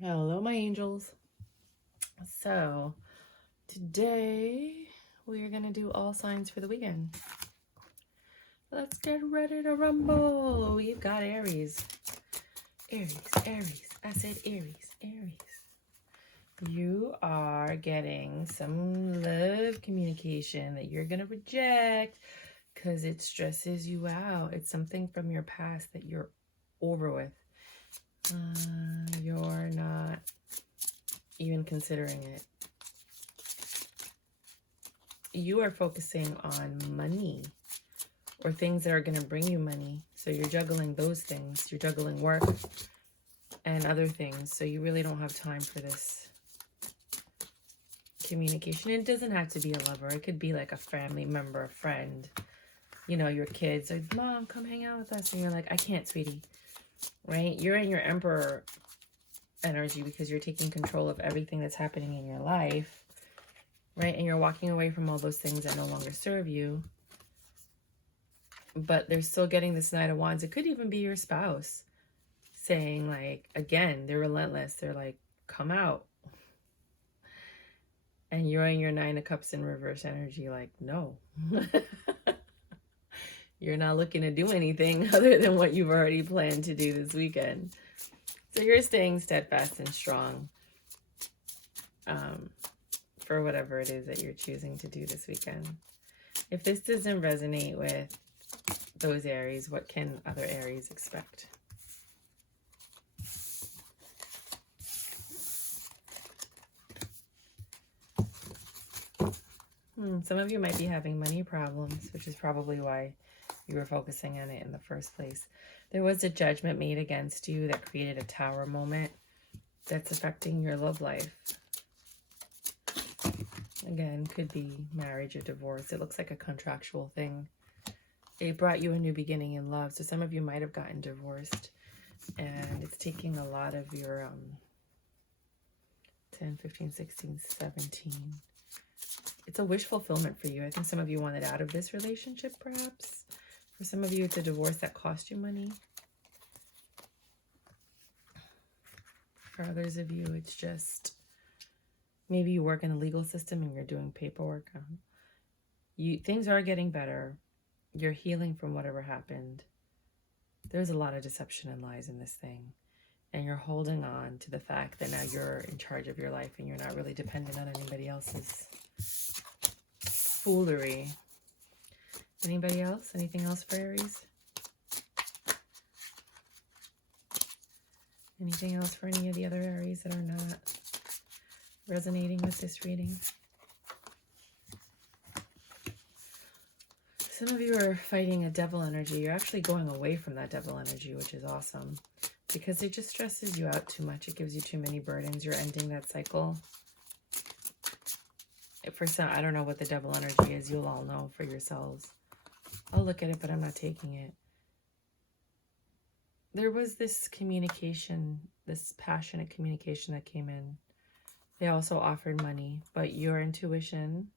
Hello, my angels. So, today we're going to do all signs for the weekend. Let's get ready to rumble. We've got Aries. Aries. I said Aries. You are getting some love communication that you're going to reject because it stresses you out. It's something from your past that you're over with. You're not even considering it. You are focusing on money or things that are going to bring you money. So you're juggling those things. You're juggling work and other things. So you really don't have time for this communication. It doesn't have to be a lover. It could be like a family member, a friend, you know, your kids. Like, Mom, come hang out with us. And you're like, I can't, sweetie. Right? You're in your emperor energy because you're taking control of everything that's happening in your life. Right? And you're walking away from all those things that no longer serve you. But they're still getting this Knight of Wands. It could even be your spouse saying, like, again, they're relentless. They're like, come out. And you're in your Nine of Cups in reverse energy, like, no. You're not looking to do anything other than what you've already planned to do this weekend. So you're staying steadfast and strong for whatever it is that you're choosing to do this weekend. If this doesn't resonate with those Aries, what can other Aries expect? Some of you might be having money problems, which is probably why you were focusing on it in the first place. There was a judgment made against you that created a tower moment that's affecting your love life. Again, could be marriage or divorce. It looks like a contractual thing. It brought you a new beginning in love. So some of you might have gotten divorced, and it's taking a lot of your 10, 15, 16, 17. It's a wish fulfillment for you. I think some of you wanted out of this relationship, perhaps. For some of you, it's a divorce that cost you money. For others of you, it's just maybe you work in the legal system and you're doing paperwork. Things are getting better. You're healing from whatever happened. There's a lot of deception and lies in this thing. And you're holding on to the fact that now you're in charge of your life and you're not really dependent on anybody else's foolery. Anybody else? Anything else for Aries? Anything else for any of the other Aries that are not resonating with this reading? Some of you are fighting a devil energy. You're actually going away from that devil energy, which is awesome. Because it just stresses you out too much. It gives you too many burdens. You're ending that cycle. For some, I don't know what the devil energy is. You'll all know for yourselves. I'll look at it, but I'm not taking it. There was this communication, this passionate communication that came in. They also offered money, but your intuition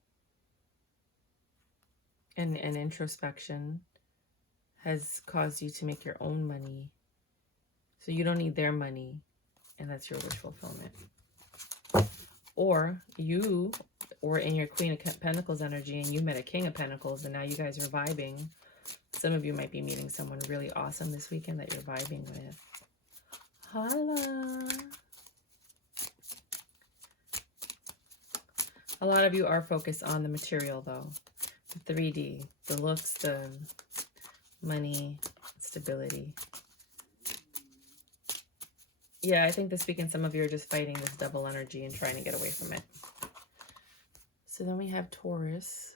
and introspection has caused you to make your own money. So you don't need their money, and that's your wish fulfillment. Or you were in your Queen of Pentacles energy and you met a King of Pentacles, and now you guys are vibing. Some of you might be meeting someone really awesome this weekend that you're vibing with. Holla! A lot of you are focused on the material, though. The 3D, the looks, the money, stability. Yeah, I think this weekend some of you are just fighting this double energy and trying to get away from it. So then we have Taurus.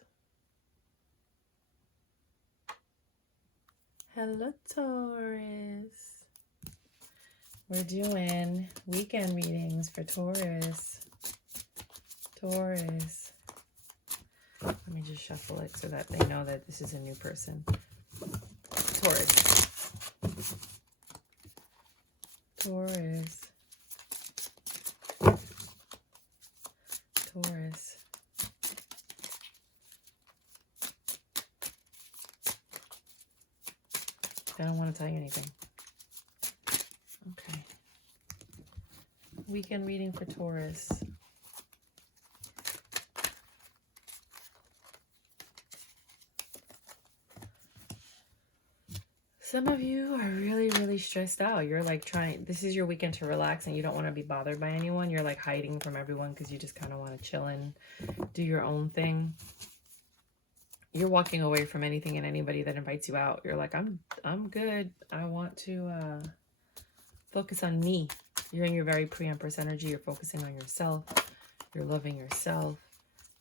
Hello, Taurus. We're doing weekend readings for Taurus. Taurus. Let me just shuffle it so that they know that this is a new person. Taurus. Taurus. Taurus. I don't want to tell you anything. Okay. Weekend reading for Taurus. Some of you are really, really stressed out. You're like this is your weekend to relax and you don't want to be bothered by anyone. You're like hiding from everyone because you just kind of want to chill and do your own thing. You're walking away from anything and anybody that invites you out. You're like, I'm good. I want to focus on me. You're in your very pre-empress energy. You're focusing on yourself. You're loving yourself.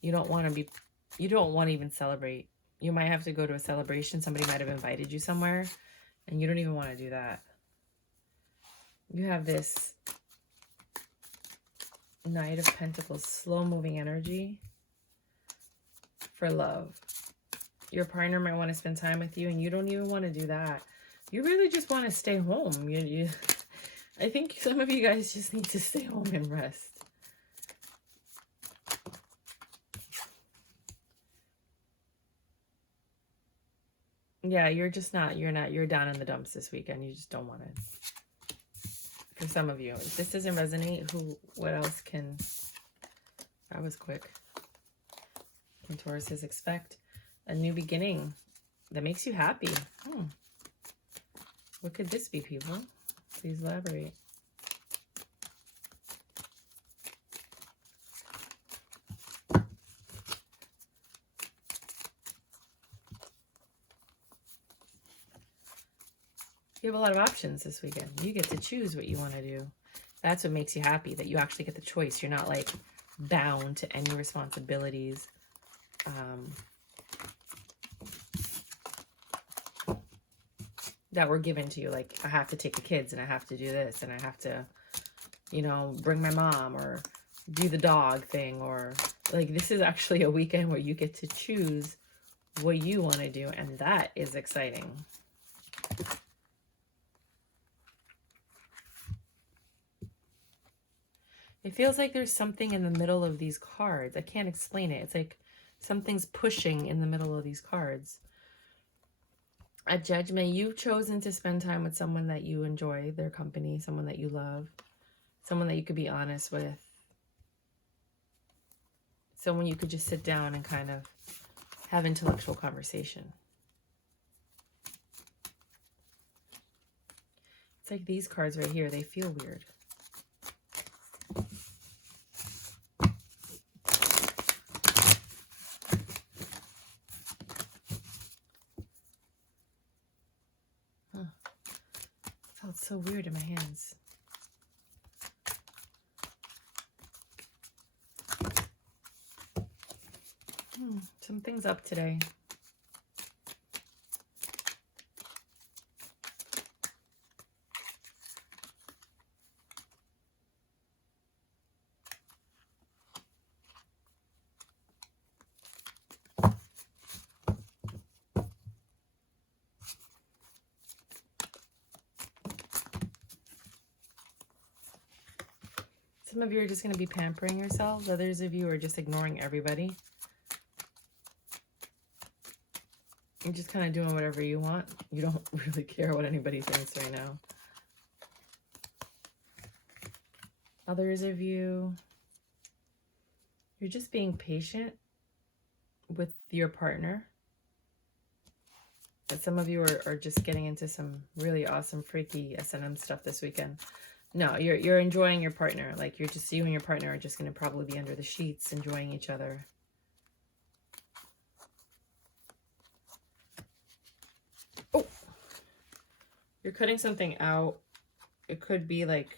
You don't want to even celebrate. You might have to go to a celebration. Somebody might have invited you somewhere. And you don't even want to do that. You have this Knight of Pentacles, slow-moving energy for love. Your partner might want to spend time with you, and you don't even want to do that. You really just want to stay home. I think some of you guys just need to stay home and rest. Yeah, you're down in the dumps this weekend. You just don't want to. For some of you. If this doesn't resonate, what else can, that was quick. Can Tauruses expect a new beginning that makes you happy? What could this be, people? Please elaborate. You have a lot of options this weekend. You get to choose what you want to do. That's what makes you happy, that you actually get the choice. You're not like bound to any responsibilities. That were given to you. Like, I have to take the kids and I have to do this and I have to, bring my mom or do the dog thing, or like, this is actually a weekend where you get to choose what you want to do. And that is exciting. It feels like there's something in the middle of these cards. I can't explain it. It's like something's pushing in the middle of these cards. At Judgment, you've chosen to spend time with someone that you enjoy, their company, someone that you love, someone that you could be honest with, someone you could just sit down and kind of have intellectual conversation. It's like these cards right here, they feel weird. Felt so weird in my hands. Something's up today. Some of you are just going to be pampering yourselves. Others of you are just ignoring everybody. You're just kind of doing whatever you want. You don't really care what anybody thinks right now. Others of you, you're just being patient with your partner. But some of you are just getting into some really awesome, freaky S&M stuff this weekend. No, you're enjoying your partner. Like, you and your partner are just going to probably be under the sheets, enjoying each other. Oh! You're cutting something out. It could be like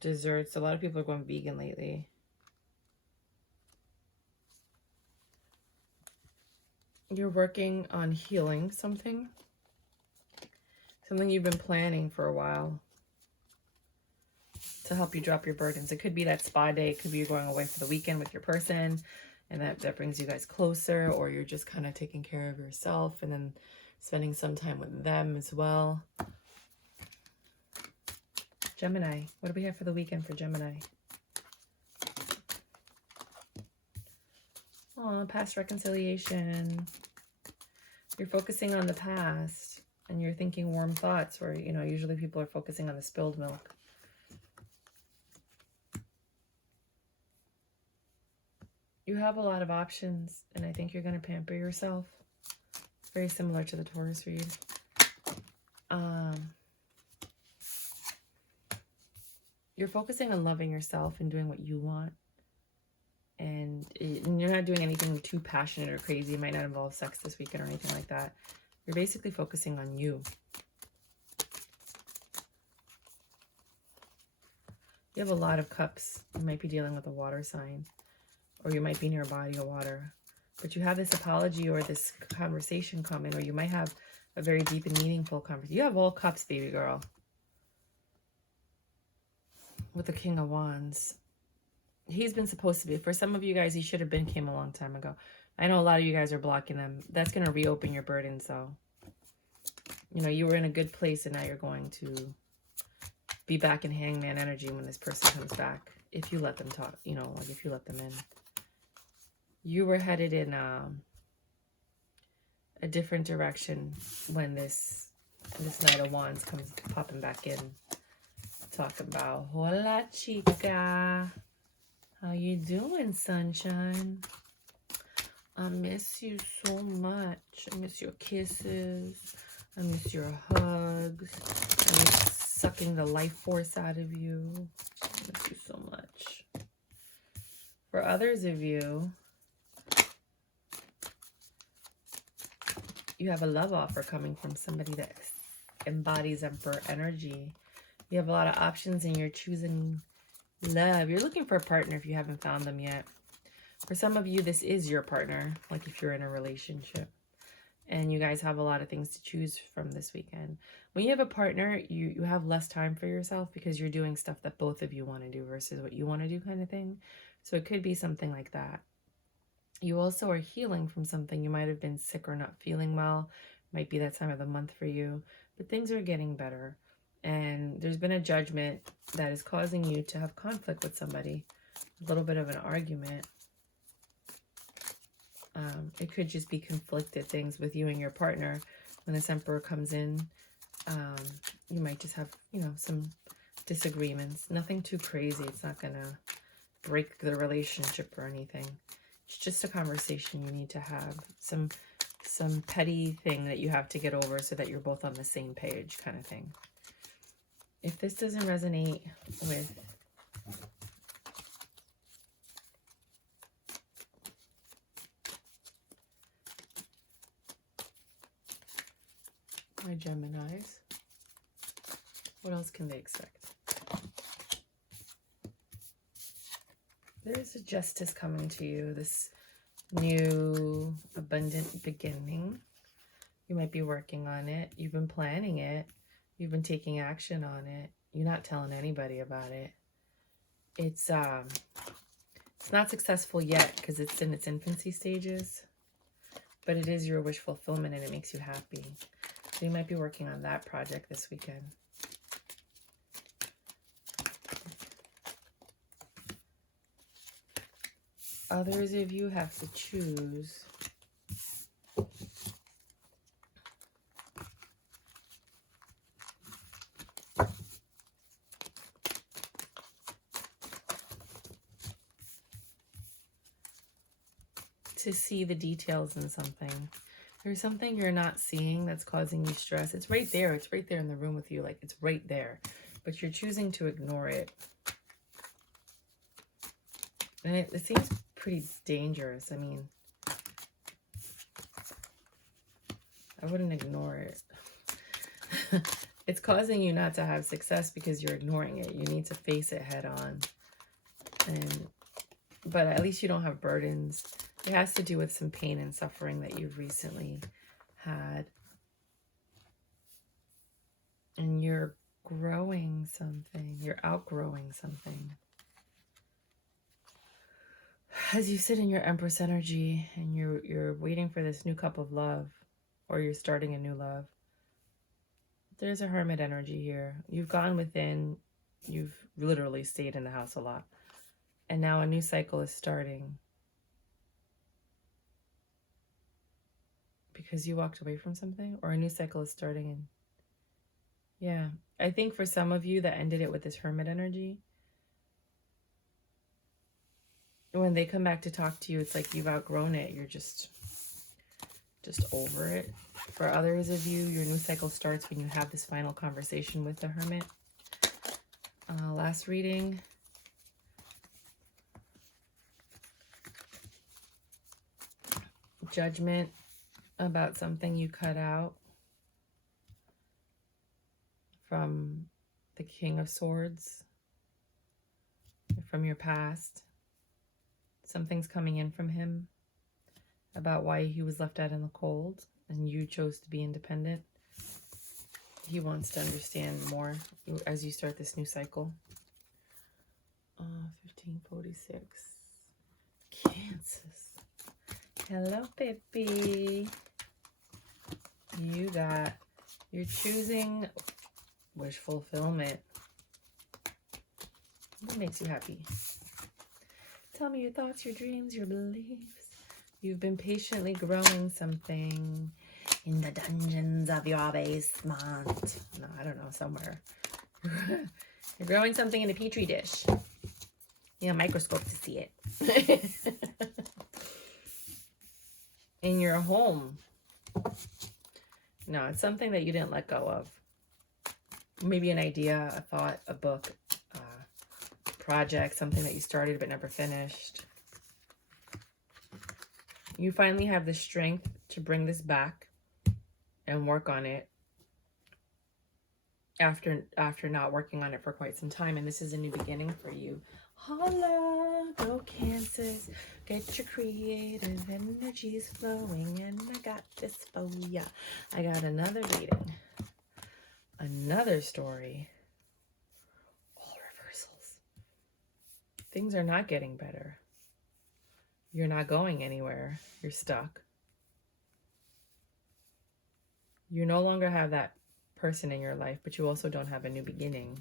desserts. A lot of people are going vegan lately. You're working on healing something. Something you've been planning for a while to help you drop your burdens. It could be that spa day. It could be you're going away for the weekend with your person, and that brings you guys closer, or you're just kind of taking care of yourself and then spending some time with them as well. Gemini. What do we have for the weekend for Gemini? Oh, past reconciliation. You're focusing on the past and you're thinking warm thoughts, where, usually people are focusing on the spilled milk. You have a lot of options, and I think you're going to pamper yourself. Very similar to the Taurus read. You're focusing on loving yourself and doing what you want. And you're not doing anything too passionate or crazy. It might not involve sex this weekend or anything like that. You're basically focusing on you. You have a lot of cups. You might be dealing with a water sign, or you might be near a body of water. But you have this apology or this conversation coming, or you might have a very deep and meaningful conversation. You have all cups, baby girl. With the King of Wands. He's been supposed to be. For some of you guys, he should have came a long time ago. I know a lot of you guys are blocking them. That's going to reopen your burden. So, you know, you were in a good place and now you're going to be back in hangman energy when this person comes back. If you let them talk, you know, like if you let them in. You were headed in a different direction when this Knight of Wands comes popping back in. Talk about, hola chica. How you doing, sunshine? I miss you so much. I miss your kisses. I miss your hugs. I miss sucking the life force out of you. I miss you so much. For others of you, you have a love offer coming from somebody that embodies Emperor energy. You have a lot of options and you're choosing love. You're looking for a partner if you haven't found them yet. For some of you, this is your partner, like if you're in a relationship. And you guys have a lot of things to choose from this weekend. When you have a partner, you have less time for yourself because you're doing stuff that both of you want to do versus what you want to do kind of thing. So it could be something like that. You also are healing from something. You might have been sick or not feeling well. Might be that time of the month for you. But things are getting better. And there's been a judgment that is causing you to have conflict with somebody. A little bit of an argument. It could just be conflicted things with you and your partner. When this Emperor comes in, you might just have, you know, some disagreements. Nothing too crazy. It's not going to break the relationship or anything. It's just a conversation you need to have. Some petty thing that you have to get over so that you're both on the same page kind of thing. If this doesn't resonate with my Geminis, what else can they expect? There's a justice coming to you, this new abundant beginning. You might be working on it. You've been planning it. You've been taking action on it. You're not telling anybody about it. It's not successful yet because it's in its infancy stages, but it is your wish fulfillment and it makes you happy. So you might be working on that project this weekend. Others of you have to choose to see the details in something. There's something you're not seeing that's causing you stress. It's right there. It's right there in the room with you. Like, it's right there. But you're choosing to ignore it. And it seems pretty dangerous. I mean, I wouldn't ignore it. It's causing you not to have success because you're ignoring it. You need to face it head on. But at least you don't have burdens. It has to do with some pain and suffering that you've recently had. And you're growing something. You're outgrowing something. As you sit in your Empress energy and you're waiting for this new cup of love, or you're starting a new love, there's a Hermit energy here. You've gone within. You've literally stayed in the house a lot. And now a new cycle is starting. Because you walked away from something, or a new cycle is starting. And yeah, I think for some of you that ended it with this Hermit energy, when they come back to talk to you, it's like you've outgrown it. You're just over it. For others of you, your new cycle starts when you have this final conversation with the Hermit. Last reading. Judgment about something you cut out from the King of Swords, from your past. Something's coming in from him about why he was left out in the cold and you chose to be independent. He wants to understand more as you start this new cycle. 1546. Cancers. Hello, baby. You're choosing wish fulfillment. What makes you happy? Tell me your thoughts, your dreams, your beliefs. You've been patiently growing something in the dungeons of your basement. No, I don't know, somewhere. You're growing something in a petri dish. You know, microscope to see it. In your home. No, it's something that you didn't let go of. Maybe an idea, a thought, a book, a project, something that you started but never finished. You finally have the strength to bring this back and work on it after not working on it for quite some time. And this is a new beginning for you. Holla, go Cancers, get your creative energies flowing, and I got this for ya. I got another reading, another story, all reversals. Things are not getting better. You're not going anywhere. You're stuck. You no longer have that person in your life, but you also don't have a new beginning.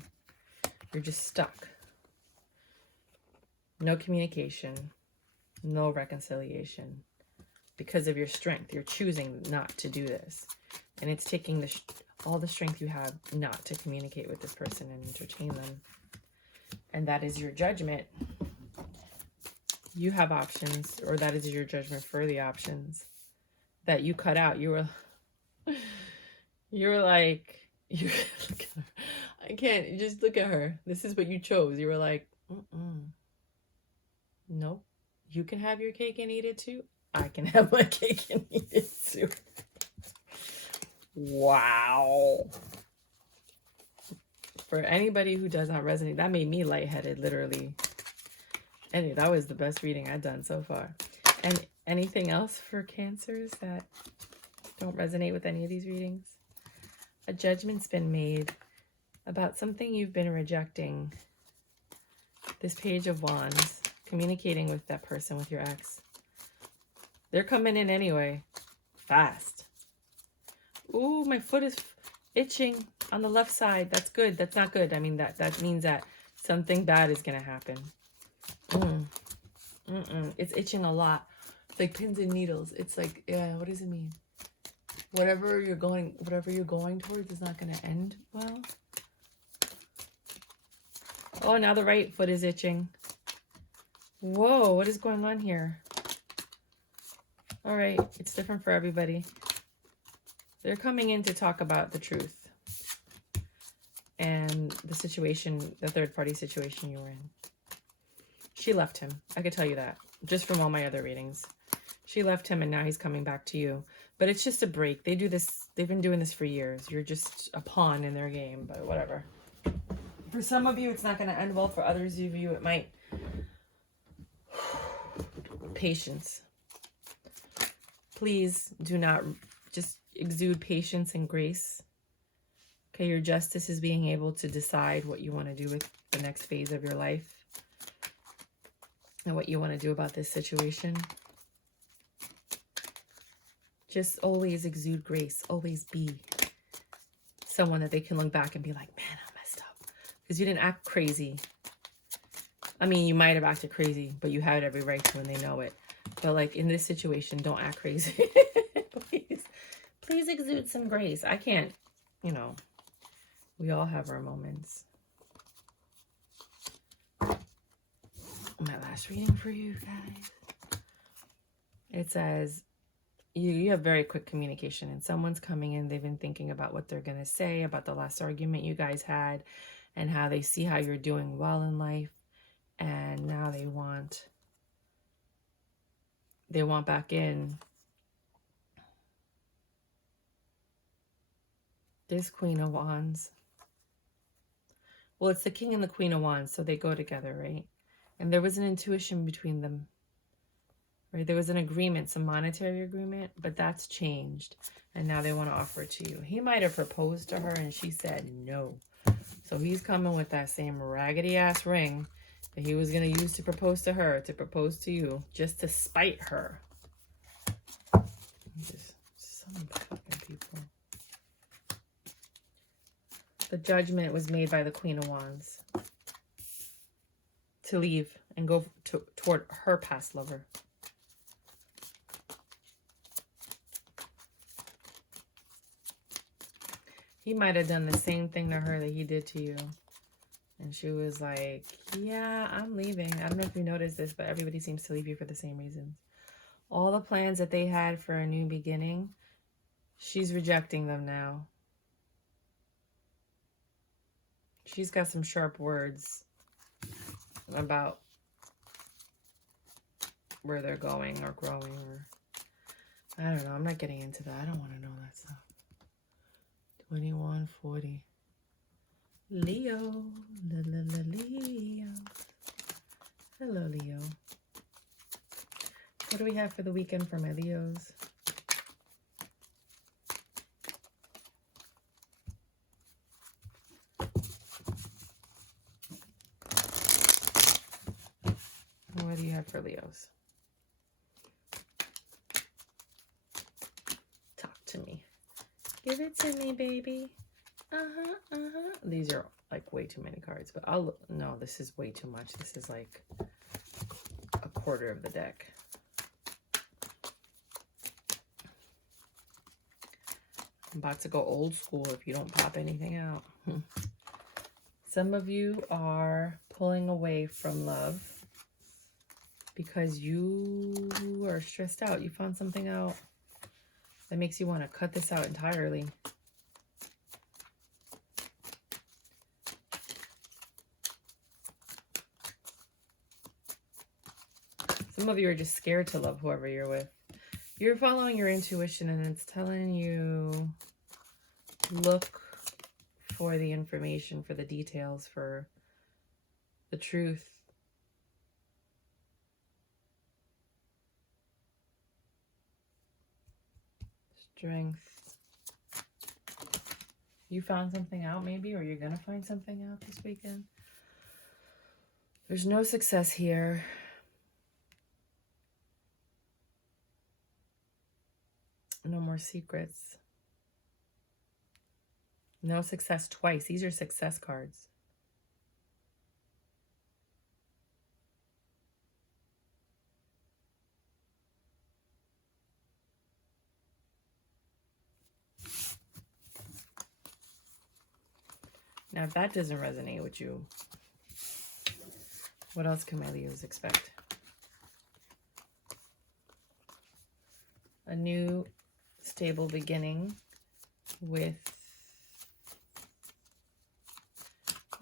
You're just stuck. No communication, no reconciliation. Because of your strength, you're choosing not to do this. And it's taking all the strength you have not to communicate with this person and entertain them. And that is your judgment. You have options, or that is your judgment for the options that you cut out. You were like, look at her. I can't, just look at her. This is what you chose. You were like, nope. You can have your cake and eat it too. I can have my cake and eat it too. Wow. For anybody who does not resonate, that made me lightheaded, literally. Anyway, that was the best reading I've done so far. And anything else for Cancers that don't resonate with any of these readings? A judgment's been made about something you've been rejecting. This Page of Wands, communicating with that person, with your ex. They're coming in anyway. Fast. Ooh, my foot is itching on the left side. That's good. That's not good. I mean, that means that something bad is going to happen. It's itching a lot. It's like pins and needles. It's like, yeah, what does it mean? Whatever you're going towards is not going to end well. Oh, now the right foot is itching. Whoa, what is going on here? All right, it's different for everybody. They're coming in to talk about the truth and the situation, the third-party situation you were in. She left him. I could tell you that just from all my other readings. She left him and now he's coming back to you. But it's just a break. They do this. They've been doing this for years. You're just a pawn in their game, but whatever. For some of you, it's not going to end well. For others of you, it might. Patience. Please do not just exude patience and grace. Okay, your justice is being able to decide what you want to do with the next phase of your life and what you want to do about this situation. Just always exude grace. Always be someone that they can look back and be like, man, I messed up. Because you didn't act crazy. I mean, you might have acted crazy, but you had every right to when they know it. But like in this situation, don't act crazy. Please exude some grace. I can't, you know, we all have our moments. My last reading for you guys. It says, you have very quick communication, and someone's coming in. They've been thinking about what they're going to say about the last argument you guys had and how they see how you're doing well in life. And now they want back in. This Queen of Wands. Well, it's the King and the Queen of Wands, so they go together, right? And there was an intuition between them, right? There was an agreement, some monetary agreement, but that's changed. And now they want to offer it to you. He might have proposed to her and she said no. So he's coming with that same raggedy ass ring that he was going to use to propose to her, to propose to you, just to spite her. Just some fucking people. The judgment was made by the Queen of Wands to leave and go toward her past lover. He might have done the same thing to her that he did to you. And she was like, yeah, I'm leaving. I don't know if you noticed this, but everybody seems to leave you for the same reasons. All the plans that they had for a new beginning, she's rejecting them now. She's got some sharp words about where they're going or growing, or I don't know. I'm not getting into that. I don't want to know that stuff. 2140. Leo. Leo. Hello, Leo. What do we have for the weekend for my Leos? What do you have for Leos? Talk to me. Give it to me, baby. These are like way too many cards, but no, this is way too much. This is like a quarter of the deck. I'm about to go old school if you don't pop anything out. Some of you are pulling away from love because you are stressed out. You found something out that makes you want to cut this out entirely. Some of you are just scared to love whoever you're with. You're following your intuition and it's telling you, look for the information, for the details, for the truth. Strength. You found something out maybe, or you're going to find something out this weekend. There's no success here. No more secrets. No success twice. These are success cards. Now, if that doesn't resonate with you, what else can my Leos expect? A new stable beginning with...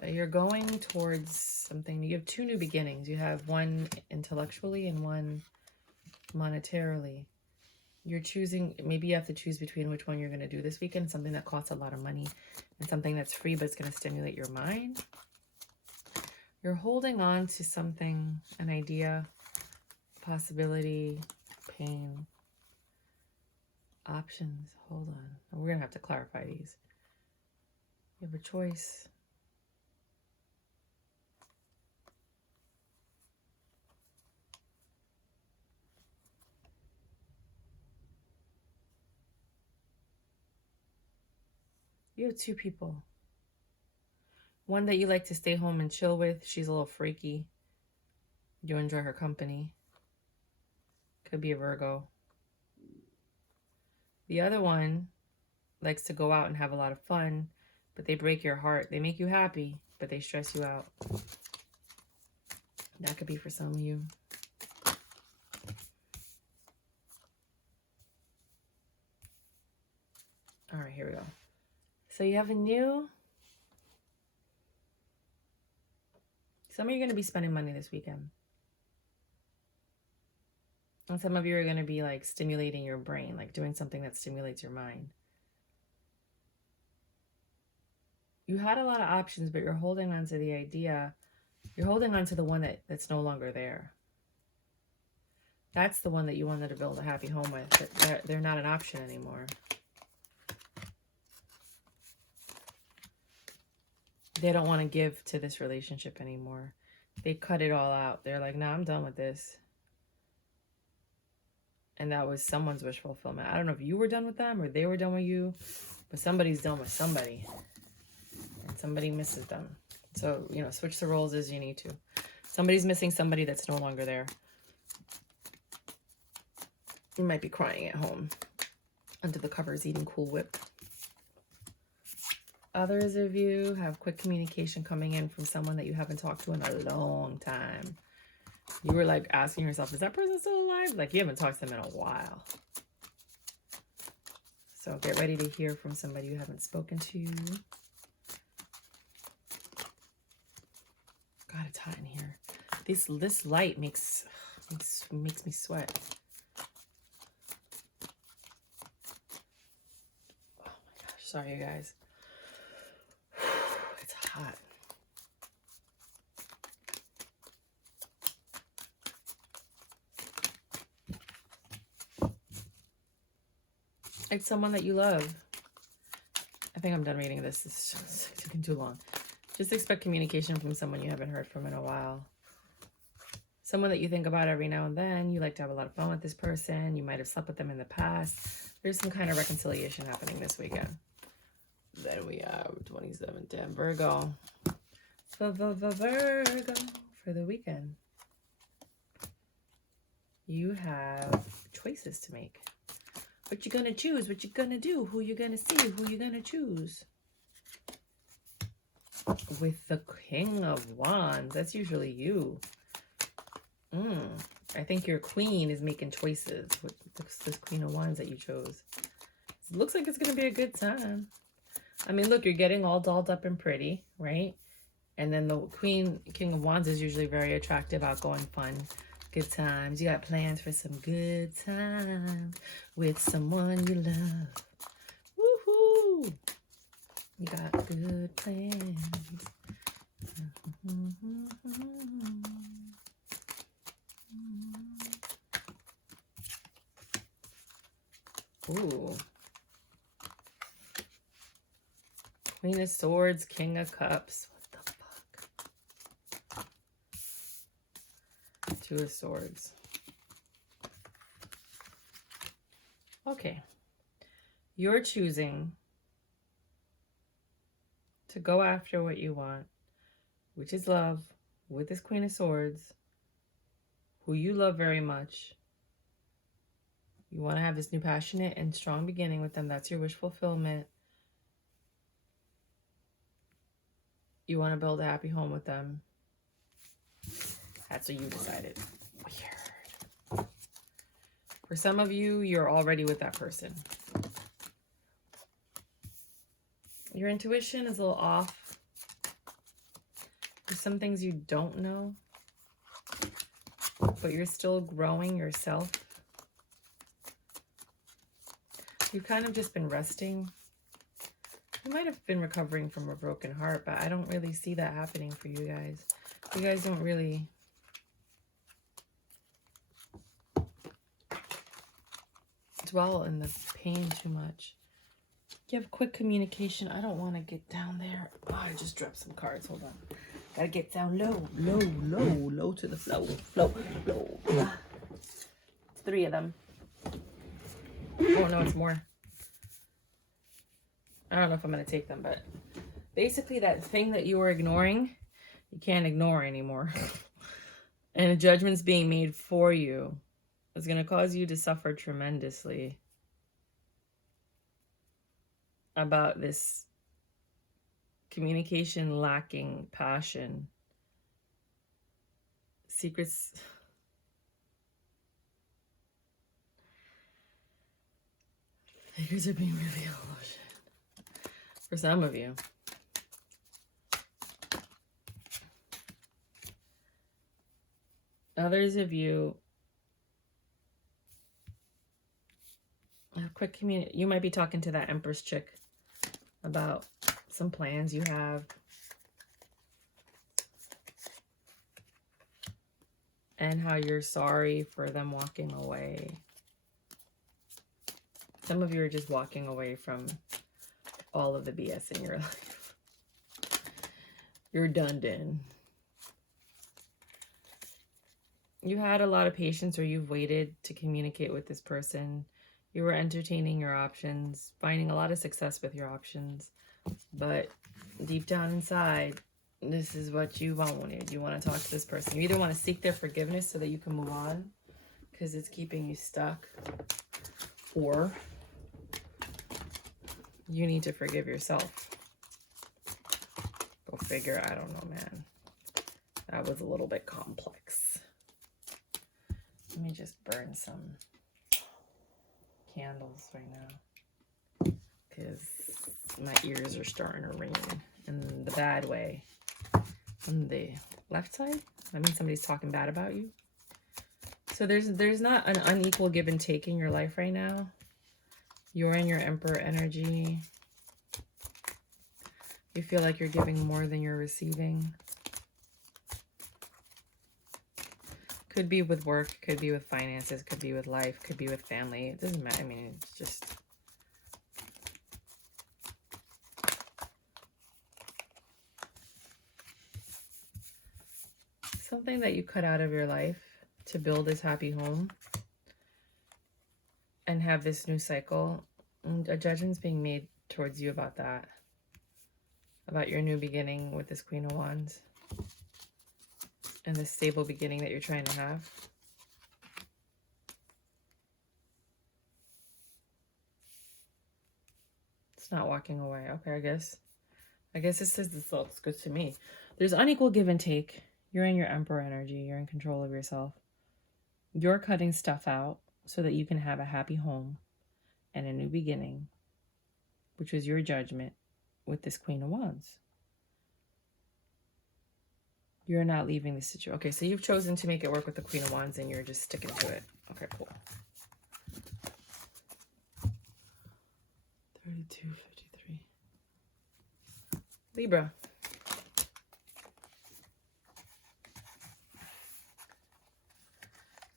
You're going towards something. You have two new beginnings. You have one intellectually and one monetarily. You're choosing, maybe you have to choose between which one you're going to do this weekend. Something that costs a lot of money and something that's free, but it's going to stimulate your mind. You're holding on to something, an idea, possibility, pain, options. Hold on. We're going to have to clarify these. You have a choice. You have two people. One that you like to stay home and chill with. She's a little freaky. You enjoy her company. Could be a Virgo. The other one likes to go out and have a lot of fun, but they break your heart. They make you happy, but they stress you out. That could be for some of you. All right, here we go. So you have a new... Some of you are going to be spending money this weekend. And some of you are going to be like stimulating your brain, like doing something that stimulates your mind. You had a lot of options, but you're holding on to the idea. You're holding on to the one that's no longer there. That's the one that you wanted to build a happy home with. They're not an option anymore. They don't want to give to this relationship anymore. They cut it all out. They're like, nah, I'm done with this. And that was someone's wish fulfillment. I don't know if you were done with them or they were done with you, but somebody's done with somebody. And somebody misses them. So, you know, switch the roles as you need to. Somebody's missing somebody that's no longer there. You might be crying at home under the covers eating Cool Whip. Others of you have quick communication coming in from someone that you haven't talked to in a long time. You were like asking yourself, is that person still alive? Like you haven't talked to them in a while. So get ready to hear from somebody you haven't spoken to. God, it's hot in here. This light makes me sweat. Oh my gosh, sorry you guys. It's hot. It's someone that you love. I think I'm done reading this. This is taking too long. Just expect communication from someone you haven't heard from in a while. Someone that you think about every now and then. You like to have a lot of fun with this person. You might have slept with them in the past. There's some kind of reconciliation happening this weekend. Then we have 27, 10, Virgo. Virgo for the weekend. You have choices to make. What you gonna choose? What you gonna do? Who you gonna see? Who you gonna choose? With the King of Wands, that's usually you. I think your queen is making choices with this Queen of Wands that you chose. It looks like it's gonna be a good time. I mean, look, you're getting all dolled up and pretty, right? And then the King of Wands is usually very attractive, outgoing, fun. Good times. You got plans for some good times with someone you love. Woohoo! You got good plans. Ooh. Queen of Swords, King of Cups. What the fuck? Two of Swords. Okay. You're choosing to go after what you want, which is love, with this Queen of Swords, who you love very much. You want to have this new passionate and strong beginning with them. That's your wish fulfillment. You want to build a happy home with them. That's what you decided. Weird. For some of you, you're already with that person. Your intuition is a little off. There's some things you don't know, but you're still growing yourself. You've kind of just been resting. You might have been recovering from a broken heart, but I don't really see that happening for you guys. You guys don't really dwell in the pain too much. You have quick communication. I don't want to get down there. Oh, I just dropped some cards. Hold on. Gotta get down low, low to the flow. It's 3 of them. Oh, no, it's more. I don't know if I'm going to take them, but basically that thing that you were ignoring, you can't ignore anymore. And a judgment's being made for you. It's going to cause you to suffer tremendously about this communication lacking passion secrets. Secrets are being revealed. Oh, shit. For some of you. Others of you, a quick community. You might be talking to that Empress chick about some plans you have. And how you're sorry for them walking away. Some of you are just walking away from all of the BS in your life. You're done. You had a lot of patience, or you've waited to communicate with this person. You were entertaining your options, finding a lot of success with your options. But deep down inside, this is what you wanted. You want to talk to this person. You either want to seek their forgiveness so that you can move on because it's keeping you stuck, or you need to forgive yourself. Go figure. I don't know, man. That was a little bit complex. Let me just burn some candles right now because my ears are starting to ring in the bad way. On the left side, that means somebody's talking bad about you. So there's not an unequal give and take in your life right now. You're in your Emperor energy. You feel like you're giving more than you're receiving. Could be with work, could be with finances, could be with life, could be with family. It doesn't matter. I mean, it's just... something that you cut out of your life to build this happy home and have this new cycle. And a judgment's being made towards you about that. About your new beginning with this Queen of Wands. And the stable beginning that you're trying to have. It's not walking away. Okay, I guess it says this looks good to me. There's unequal give and take. You're in your Emperor energy. You're in control of yourself. You're cutting stuff out so that you can have a happy home and a new beginning, which was your judgment with this Queen of Wands. You're not leaving the situation. Okay, so you've chosen to make it work with the Queen of Wands and you're just sticking to it. Okay, cool. 3253. Libra.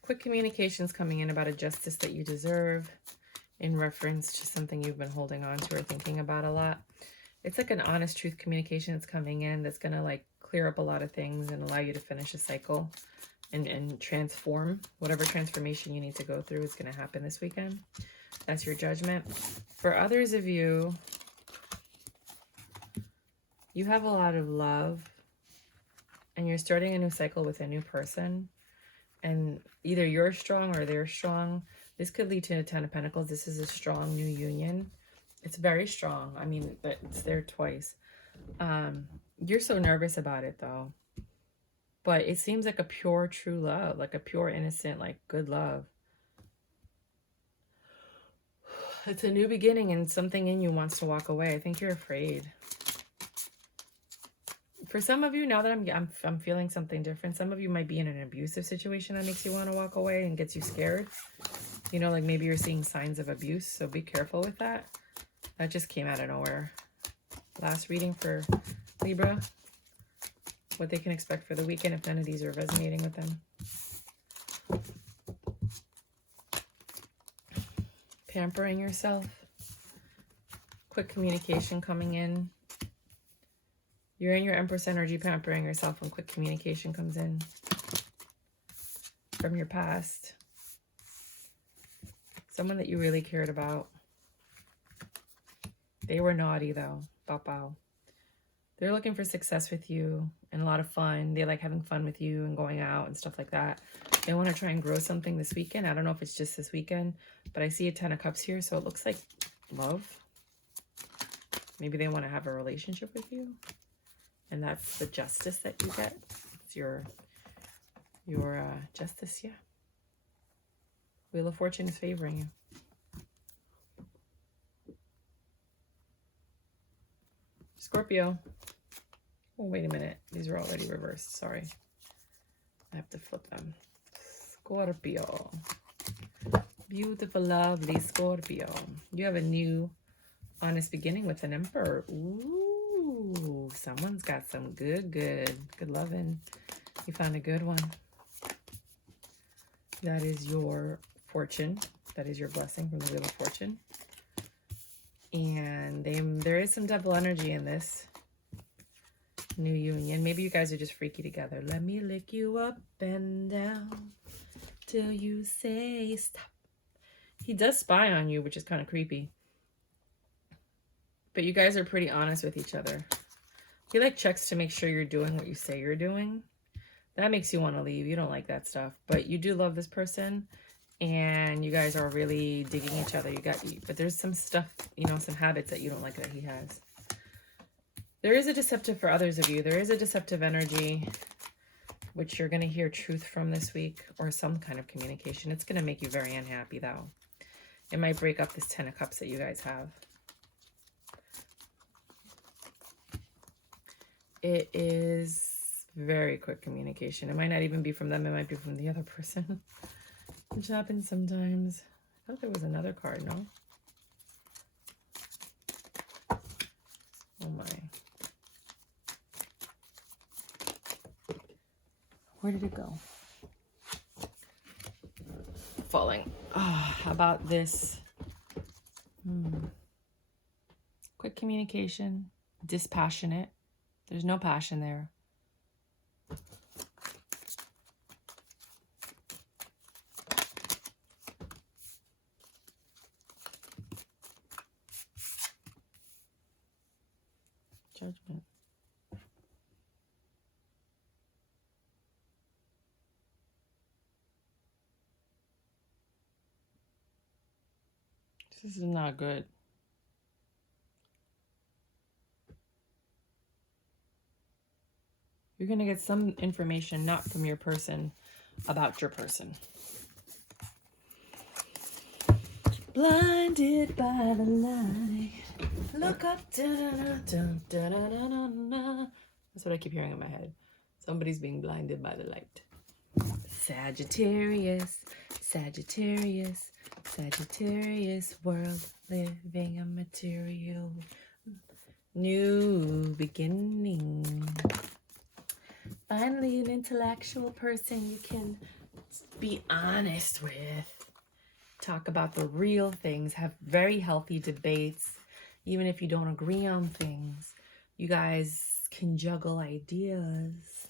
Quick communications coming in about a justice that you deserve in reference to something you've been holding on to or thinking about a lot. It's like an honest truth communication that's coming in that's going to like clear up a lot of things and allow you to finish a cycle and transform. Whatever transformation you need to go through is going to happen this weekend. That's your judgment. For others of you, you have a lot of love and you're starting a new cycle with a new person. And either you're strong or they're strong. This could lead to a 10 of Pentacles. This is a strong new union. It's very strong. I mean, it's there twice. You're so nervous about it, though. But it seems like a pure, true love. Like a pure, innocent, like good love. It's a new beginning and something in you wants to walk away. I think you're afraid. For some of you, now that I'm feeling something different, some of you might be in an abusive situation that makes you want to walk away and gets you scared. You know, like maybe you're seeing signs of abuse, so be careful with that. That just came out of nowhere. Last reading for Libra. What they can expect for the weekend if none of these are resonating with them. Pampering yourself. Quick communication coming in. You're in your Empress energy, pampering yourself when quick communication comes in from your past. Someone that you really cared about. They were naughty though. Pow. They're looking for success with you and a lot of fun. They like having fun with you and going out and stuff like that. They want to try and grow something this weekend. I don't know if it's just this weekend, but I see a 10 of Cups here, so it looks like love. Maybe they want to have a relationship with you. And that's the justice that you get. It's your your justice, yeah. Wheel of Fortune is favoring you. Scorpio. Oh, wait a minute. These are already reversed. Sorry. I have to flip them. Scorpio. Beautiful, lovely Scorpio. You have a new honest beginning with an Emperor. Ooh, someone's got some good loving. You found a good one. That is your fortune. That is your blessing from the Wheel of Fortune. And there is some double energy in this new union. Maybe you guys are just freaky together. Let me lick you up and down till you say stop. He does spy on you, which is kind of creepy. But you guys are pretty honest with each other. He like checks to make sure you're doing what you say you're doing. That makes you want to leave. You don't like that stuff. But you do love this person. And you guys are really digging each other. But there's some stuff, you know, some habits that you don't like that he has. There is a deceptive for others of you. There is a deceptive energy, which you're going to hear truth from this week, or some kind of communication. It's going to make you very unhappy, though. It might break up this 10 of Cups that you guys have. It is very quick communication. It might not even be from them. It might be from the other person. Which happens sometimes. I thought there was another card, no? Oh my. Where did it go? Falling. How about this? Quick communication. Dispassionate. There's no passion there. Judgment. This is not good. You're going to get some information not from your person about your person. Blinded by the light. Look up. That's what I keep hearing in my head. Somebody's being blinded by the light. Sagittarius, Sagittarius, Sagittarius world, living a material new beginning. Finally, an intellectual person you can be honest with. Talk about the real things. Have very healthy debates. Even if you don't agree on things, you guys can juggle ideas.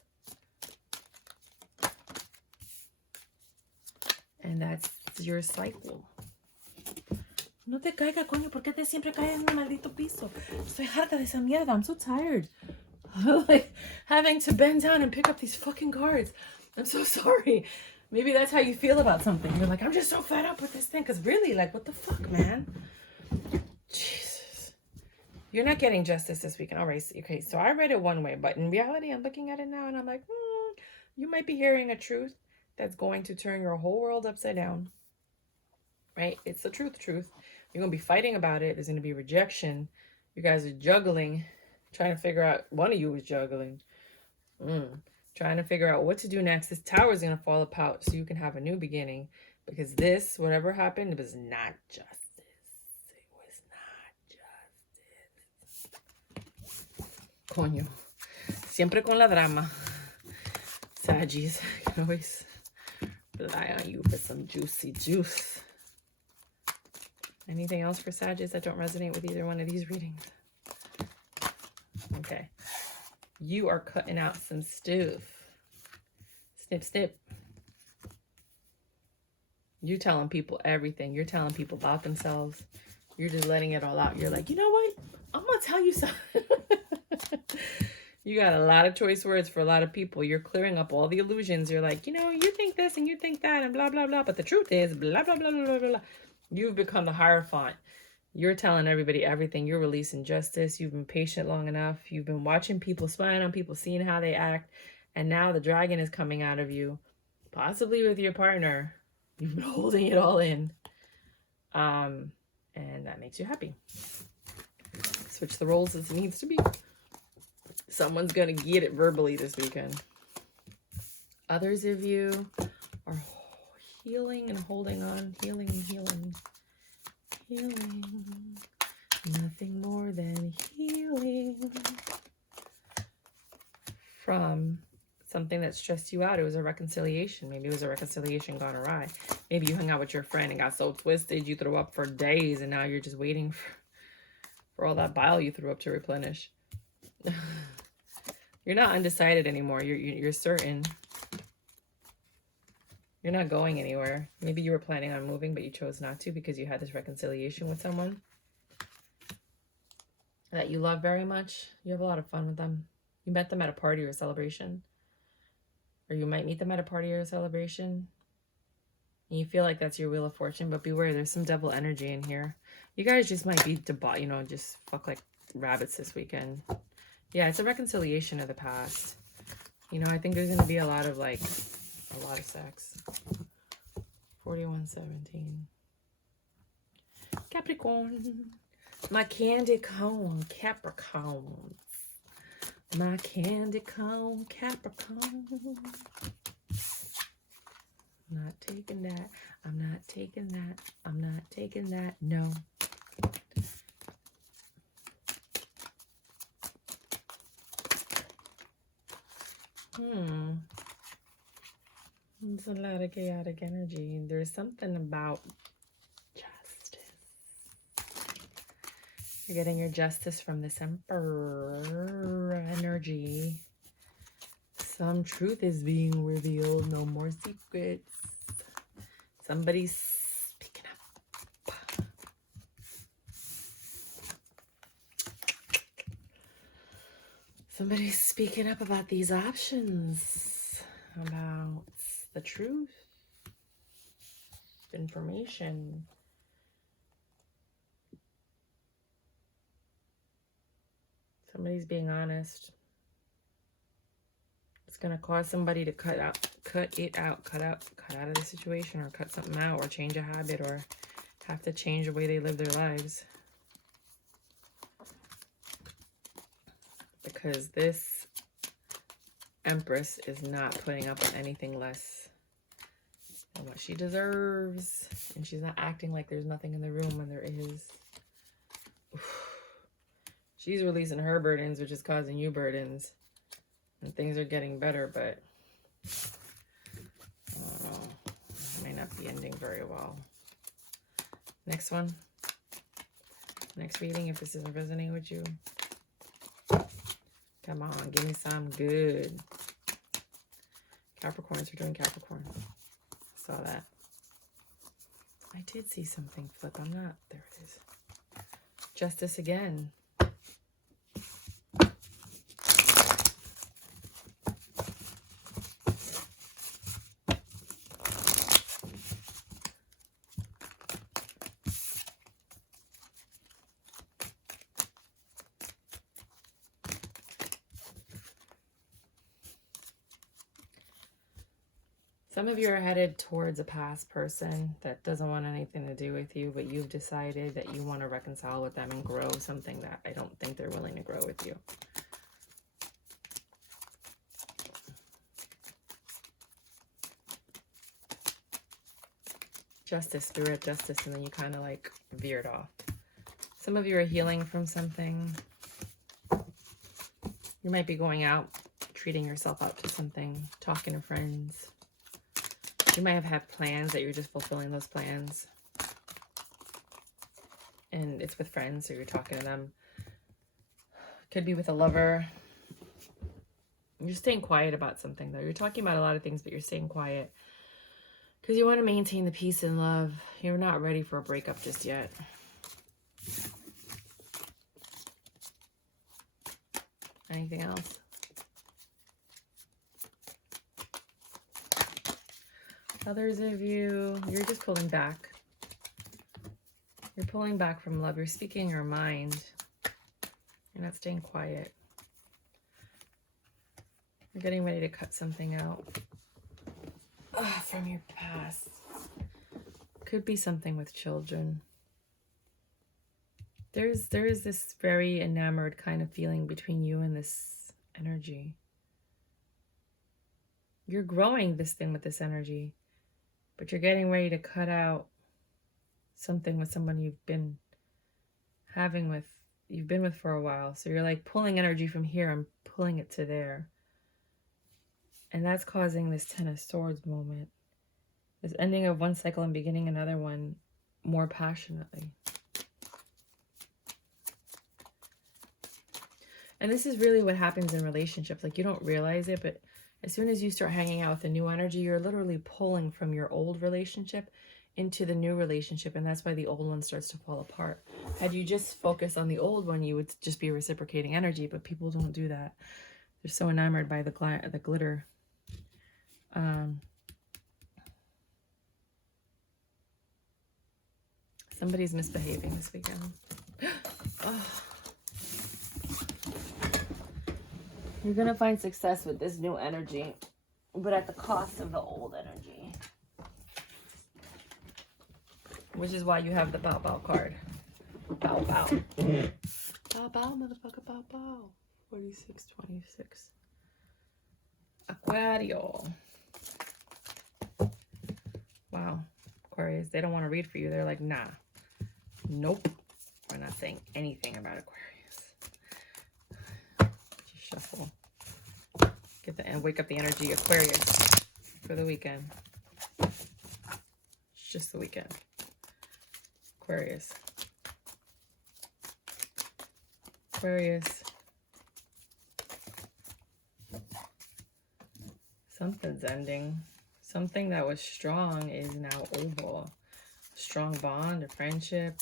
And that's your cycle. No te caiga, coño. ¿Por qué te siempre caes en el maldito piso? Estoy harta de esa mierda. I'm so tired. Like having to bend down and pick up these fucking cards. I'm so sorry. Maybe that's how you feel about something. You're like, I'm just so fed up with this thing. Because really, like, what the fuck, man? Jesus. You're not getting justice this weekend. All right. Okay, so I read it one way. But in reality, I'm looking at it now and I'm like, you might be hearing a truth that's going to turn your whole world upside down. Right? It's the truth. You're going to be fighting about it. There's going to be rejection. You guys are juggling. Trying to figure out, one of you is juggling. Trying to figure out what to do next. This tower is going to fall apart so you can have a new beginning. Because this, whatever happened, it was not justice. It was not justice. Coño. Siempre con la drama. Sagis, I can always rely on you for some juicy juice. Anything else for Sagis that don't resonate with either one of these readings? Okay. You are cutting out some stuff. Snip, snip. You're telling people everything. You're telling people about themselves. You're just letting it all out. You're like, you know what? I'm going to tell you something. You got a lot of choice words for a lot of people. You're clearing up all the illusions. You're like, you know, you think this and you think that and blah, blah, blah. But the truth is blah, blah, blah, blah, blah, blah. You've become the Hierophant. You're telling everybody everything. You're releasing justice. You've been patient long enough. You've been watching people, spying on people, seeing how they act. And now the dragon is coming out of you. possibly with your partner. You've been holding it all in. And that makes you happy. Switch the roles as it needs to be. Someone's going to get it verbally this weekend. Others of you are healing and holding on. Healing and healing. Healing. Nothing more than healing. From something that stressed you out. It was a reconciliation. Maybe it was a reconciliation gone awry. Maybe you hung out with your friend and got so twisted you threw up for days, and now you're just waiting for all that bile you threw up to replenish. You're not undecided anymore. You're certain. You're not going anywhere. Maybe you were planning on moving, but you chose not to because you had this reconciliation with someone that you love very much. You have a lot of fun with them. You met them at a party or a celebration. Or you might meet them at a party or a celebration. And you feel like that's your wheel of fortune, but beware, there's some devil energy in here. You guys just might be, just fuck like rabbits this weekend. Yeah, it's a reconciliation of the past. I think there's going to be a lot of sex. 4117. Capricorn. My candy cone, Capricorn. My candy cone, Capricorn. I'm not taking that. I'm not taking that. I'm not taking that. No. It's a lot of chaotic energy. There's something about justice. You're getting your justice from this Emperor energy. Some truth is being revealed. No more secrets. Somebody's speaking up. Somebody's speaking up about these options. About the truth. Information. Somebody's being honest. It's going to cause somebody to cut out of the situation, or cut something out, or change a habit, or have to change the way they live their lives. Because this Empress is not putting up with anything less than what she deserves. And she's not acting like there's nothing in the room when there is. She's releasing her burdens, which is causing you burdens. And things are getting better, but I don't know. It may not be ending very well. Next one. Next reading, if this isn't resonating with you. Come on, give me some good. Capricorns are doing Capricorn. Saw that. I did see something flip. I'm not. There it is. Justice again. Some of you are headed towards a past person that doesn't want anything to do with you, but you've decided that you want to reconcile with them and grow something that I don't think they're willing to grow with you. Justice, spirit, justice, and then you kind of like veered off. Some of you are healing from something. You might be going out, treating yourself out to something, talking to friends. You might have had plans that you're just fulfilling those plans. And it's with friends, so you're talking to them. Could be with a lover. You're staying quiet about something, though. You're talking about a lot of things, but you're staying quiet. Because you want to maintain the peace and love. You're not ready for a breakup just yet. Anything else? Others of you, you're just pulling back. You're pulling back from love. You're speaking your mind. You're not staying quiet. You're getting ready to cut something out. from your past. Could be something with children. There is this very enamored kind of feeling between you and this energy. You're growing this thing with this energy, but you're getting ready to cut out something with someone you've been with for a while. So you're like pulling energy from here and pulling it to there. And that's causing this Ten of Swords moment. This ending of one cycle and beginning another one more passionately. And this is really what happens in relationships. Like, you don't realize it, but as soon as you start hanging out with a new energy, you're literally pulling from your old relationship into the new relationship. And that's why the old one starts to fall apart. Had you just focused on the old one, you would just be reciprocating energy. But people don't do that. They're so enamored by the glitter. Somebody's misbehaving this weekend. Oh. You're going to find success with this new energy, but at the cost of the old energy. Which is why you have the bow bow card. Bow bow. Bow bow, motherfucker, bow bow. 4626. Aquarius. Wow. Aquarius, they don't want to read for you. They're like, nah. Nope. We're not saying anything about Aquarius. Just shuffle. Get the and wake up the energy Aquarius for the weekend. It's just the weekend. Aquarius. Aquarius. Something's ending. Something that was strong is now over. Strong bond, a friendship.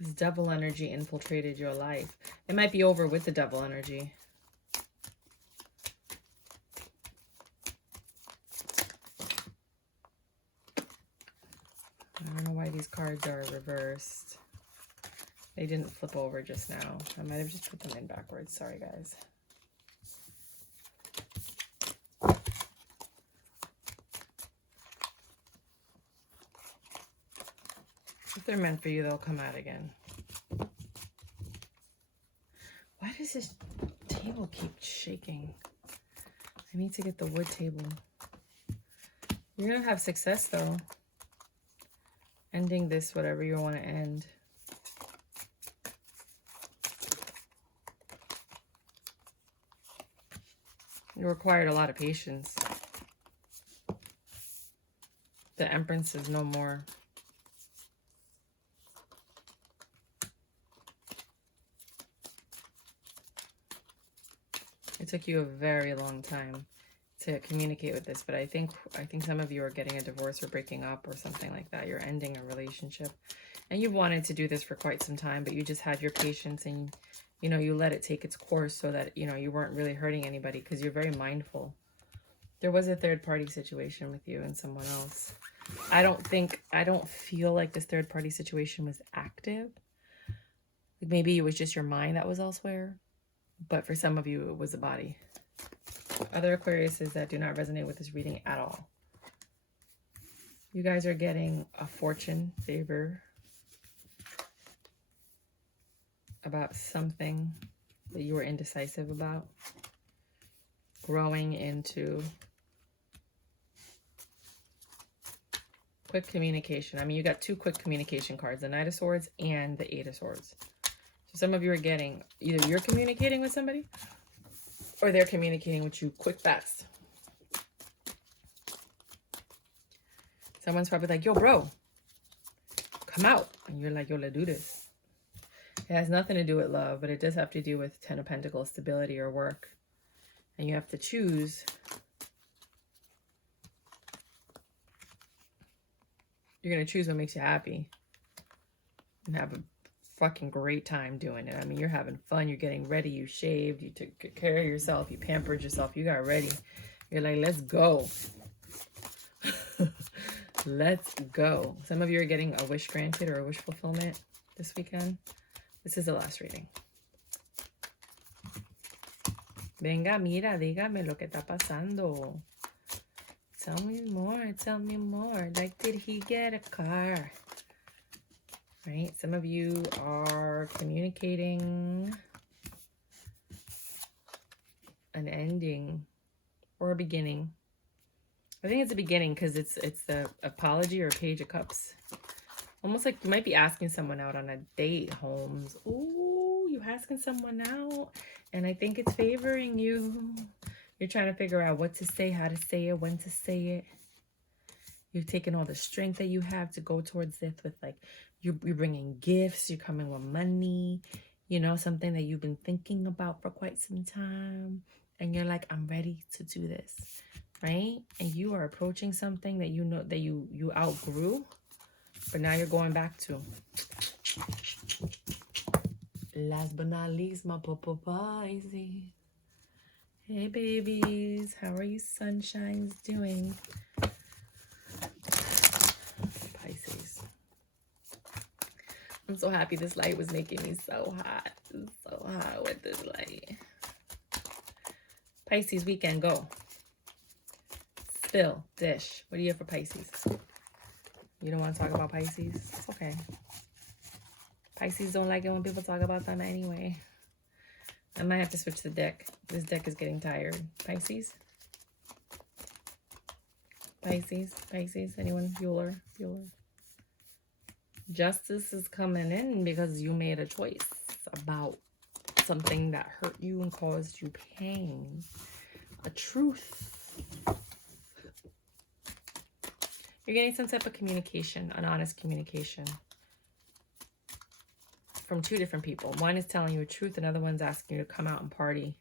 This devil energy infiltrated your life. It might be over with the devil energy. I don't know why these cards are reversed. They didn't flip over just now. I might have just put them in backwards. Sorry, guys. If they're meant for you, they'll come out again. Why does this table keep shaking? I need to get the wood table. You're going to have success, though. Ending this, whatever you want to end. It required a lot of patience. The Empress is no more. It took you a very long time to communicate with this, but I think some of you are getting a divorce or breaking up or something like that. You're ending a relationship. And you've wanted to do this for quite some time, but you just had your patience and, you know, you let it take its course so that, you know, you weren't really hurting anybody because you're very mindful. There was a third-party situation with you and someone else. I don't feel like this third-party situation was active. Like maybe it was just your mind that was elsewhere. But for some of you, it was the body. Other Aquariuses that do not resonate with this reading at all. You guys are getting a fortune favor about something that you were indecisive about. Growing into quick communication. I mean, you got two quick communication cards, the Knight of Swords and the Eight of Swords. So some of you are getting, either you're communicating with somebody or they're communicating with you quick, fast. Someone's probably like, yo, bro, come out. And you're like, yo, let's do this. It has nothing to do with love, but it does have to do with Ten of Pentacles, stability or work. And you have to choose. You're going to choose what makes you happy and have a fucking great time doing it. I mean, you're having fun. You're getting ready. You shaved. You took good care of yourself. You pampered yourself. You got ready. You're like, let's go. Let's go. Some of you are getting a wish granted or a wish fulfillment this weekend. This is the last reading. Venga, mira, dígame lo que está pasando. Tell me more. Tell me more. Like, did he get a car? Right? Some of you are communicating an ending or a beginning. I think it's a beginning because it's the apology or page of cups. Almost like you might be asking someone out on a date, Holmes. Ooh, you asking someone out. And I think it's favoring you. You're trying to figure out what to say, how to say it, when to say it. You've taken all the strength that you have to go towards this with, like, you're bringing gifts. You're coming with money. You know, something that you've been thinking about for quite some time. And you're like, I'm ready to do this. Right? And you are approaching something that you know that you outgrew. But now you're going back to. Last but not least, my Pisces. Hey, babies. How are you sunshines doing? Pisces. I'm so happy this light was making me so hot. So hot with this light. Pisces weekend, go. Spill, dish. What do you have for Pisces? You don't want to talk about Pisces? It's okay. Pisces don't like it when people talk about them anyway. I might have to switch the deck. This deck is getting tired. Pisces? Pisces? Pisces? Anyone? Bueller? Justice is coming in because you made a choice about something that hurt you and caused you pain. A truth. You're getting some type of communication, an honest communication from two different people. One is telling you a truth, another one's asking you to come out and party.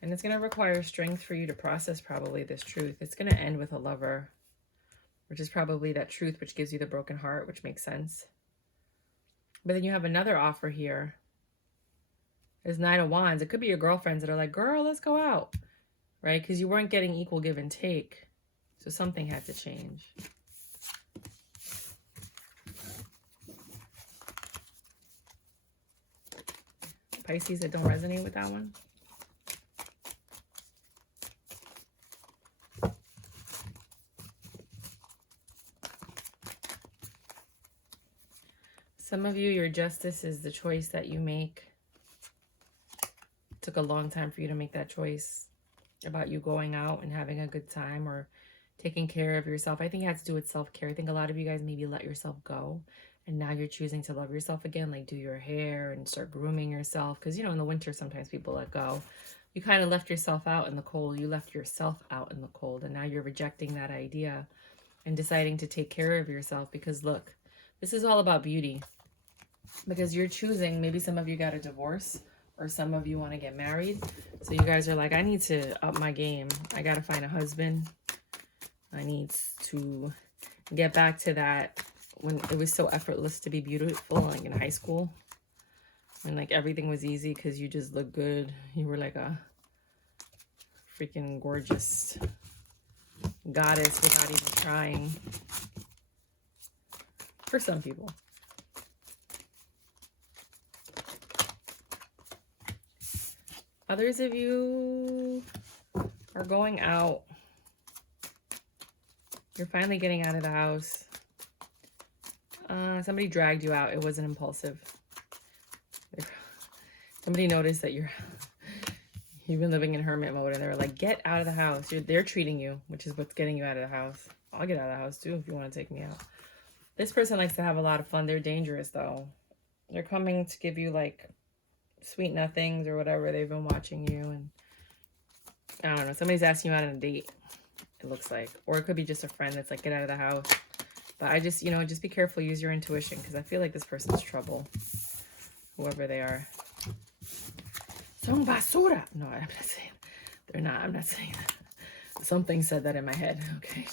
And it's going to require strength for you to process probably this truth. It's going to end with a lover, which is probably that truth which gives you the broken heart, which makes sense. But then you have another offer here. There's Nine of Wands. It could be your girlfriends that are like, girl, let's go out. Right? Because you weren't getting equal give and take. So something had to change. Pisces that don't resonate with that one. Some of you, your justice is the choice that you make. It took a long time for you to make that choice about you going out and having a good time or taking care of yourself. I think it has to do with self-care. I think a lot of you guys maybe let yourself go and now you're choosing to love yourself again, like do your hair and start grooming yourself. Because, you know, in the winter, sometimes people let go. You kind of left yourself out in the cold. You left yourself out in the cold. And now you're rejecting that idea and deciding to take care of yourself. Because look, this is all about beauty. Because you're choosing, maybe some of you got a divorce or some of you want to get married. So you guys are like, I need to up my game. I got to find a husband. I need to get back to that when it was so effortless to be beautiful, like in high school. When like everything was easy because you just looked good. You were like a freaking gorgeous goddess without even trying. For some people. Others of you are going out. You're finally getting out of the house. Somebody dragged you out. It wasn't impulsive. Somebody noticed that you've been living in hermit mode and they were like, get out of the house. They're treating you, which is what's getting you out of the house. I'll get out of the house too if you want to take me out. This person likes to have a lot of fun. They're dangerous though. They're coming to give you like sweet nothings or whatever. They've been watching you and I don't know. Somebody's asking you out on a date. It looks like, or it could be just a friend that's like, get out of the house. But I just, you know, just be careful, use your intuition, because I feel like this person's trouble, whoever they are. Son basura. No, I'm not saying, they're not, I'm not saying that. Something said that in my head. Okay,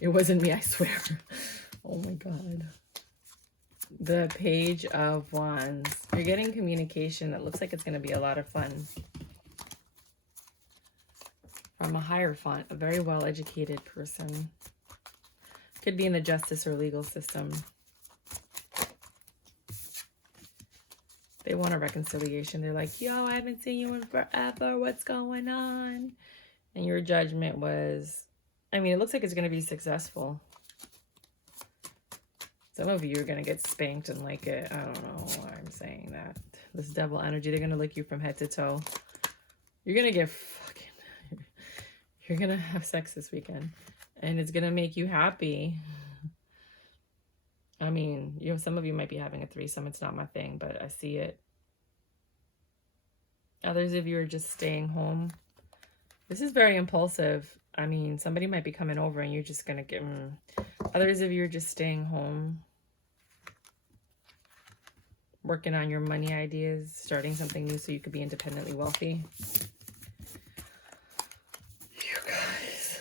it wasn't me, I swear. Oh my God. The Page of Wands. You're getting communication that looks like it's going to be a lot of fun. From a Hierophant, a very well-educated person. Could be in the justice or legal system. They want a reconciliation. They're like, yo, I haven't seen you in forever. What's going on? And your judgment was, I mean, it looks like it's going to be successful. Some of you are going to get spanked and like it. I don't know why I'm saying that. This devil energy, they're going to lick you from head to toe. You're going to get fucking... You're going to have sex this weekend. And it's going to make you happy. I mean, you know, some of you might be having a threesome. It's not my thing, but I see it. Others of you are just staying home. This is very impulsive. I mean, somebody might be coming over and you're just going to get... Others of you are just staying home. Working on your money ideas. Starting something new so you could be independently wealthy. You guys.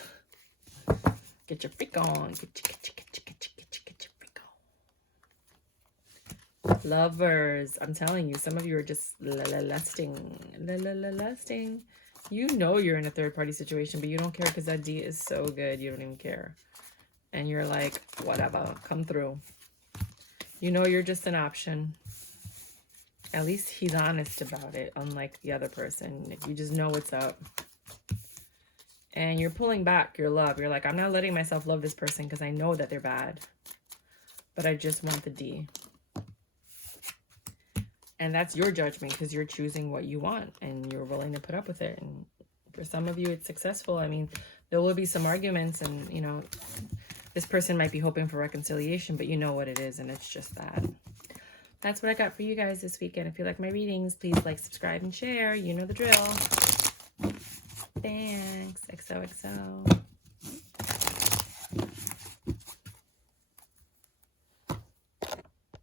Get your freak on. Get your freak on. Lovers. I'm telling you, some of you are just lusting. Lusting. You know you're in a third-party situation, but you don't care because that D is so good. You don't even care. And you're like, whatever, come through. You know you're just an option. At least he's honest about it, unlike the other person. You just know what's up. And you're pulling back your love. You're like, I'm not letting myself love this person because I know that they're bad. But I just want the D. And that's your judgment because you're choosing what you want and you're willing to put up with it. And for some of you, it's successful. I mean, there will be some arguments and, you know, this person might be hoping for reconciliation, but you know what it is, and it's just that. That's what I got for you guys this weekend. If you like my readings, please like, subscribe, and share. You know the drill. Thanks. XOXO.